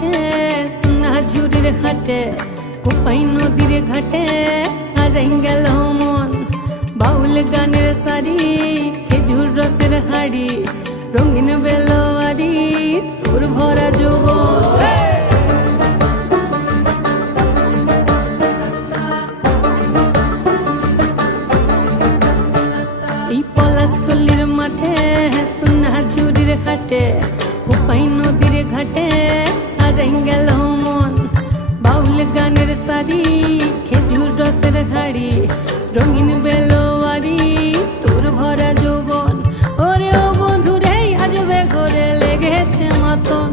মাঠে সোনা ঝুরির হাটে কোপাই নদীর ঘাটে হারাই গেল মন বাউল গানের সারি খেজুর রসের হাড়ি রঙিন বেলোয়ারি তোর ভরা যৌবন এই পলাশতলির মাঠে সোনা ঝুরির হাটে কোপাই নদীর ঘাটে হারাই গেল মন বাউল গানের সারি খেজুর রসের হাড়ি রঙিন বেলোয়ারি তোর ভরা যৌবন ওরে ও বন্ধুরে আজবে ঘরে লেগেছে মাতন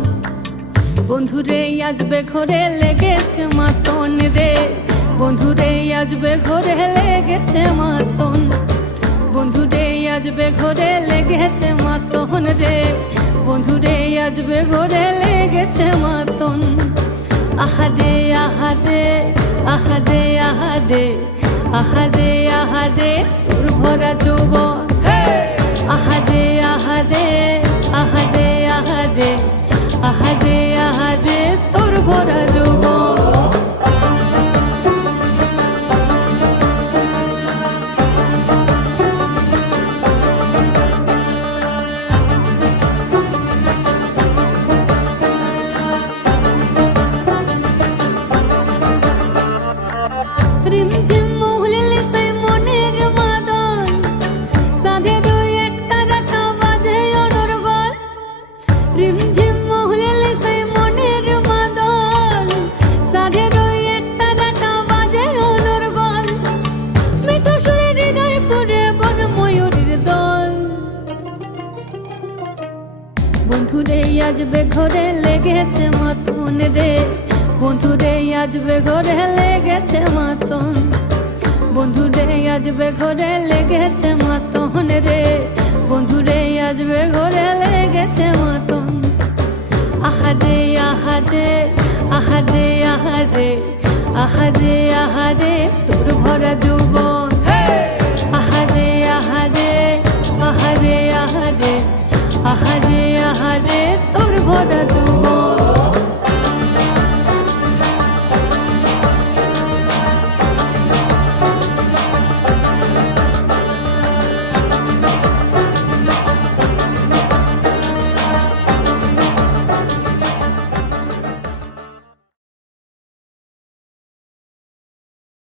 বন্ধুরে আজবে ঘরে লেগেছে মাতন রে বন্ধুরে আজবে ঘরে লেগেছে মাতন বন্ধুরে আজবে ঘরে লেগেছে মাতন রে বন্ধুরে আজবে ঘরে লেগেছে মাতন আহারে আহারে আহারে আহারে আহারে আহারে তোর ভরা যৌবন আহারে আহারে আহারে আহারে আহারে আহারে তোর ভরা যৌবন রিমঝিম মহুলিলে সেই মনের মাদন সাধের এক তারাটা বাজে অনর্গল রিমঝিম মহুলিলে সেই মনের মাদন সাধের এক তারাটা বাজে অনর্গল মিঠো সুরে হৃদয় পুরে বন ময়ূরীর দল বন্ধুরে আজবে ঘরে লেগেছে মাতন রে বন্ধুরে আজবে ঘরে লেগেছে মাতন বন্ধুরে আজবে ঘরে লেগেছে মাতন রে বন্ধুরে আজবে ঘরে লেগেছে মাতন আহারে আহারে আহারে আহারে আহারে আহারে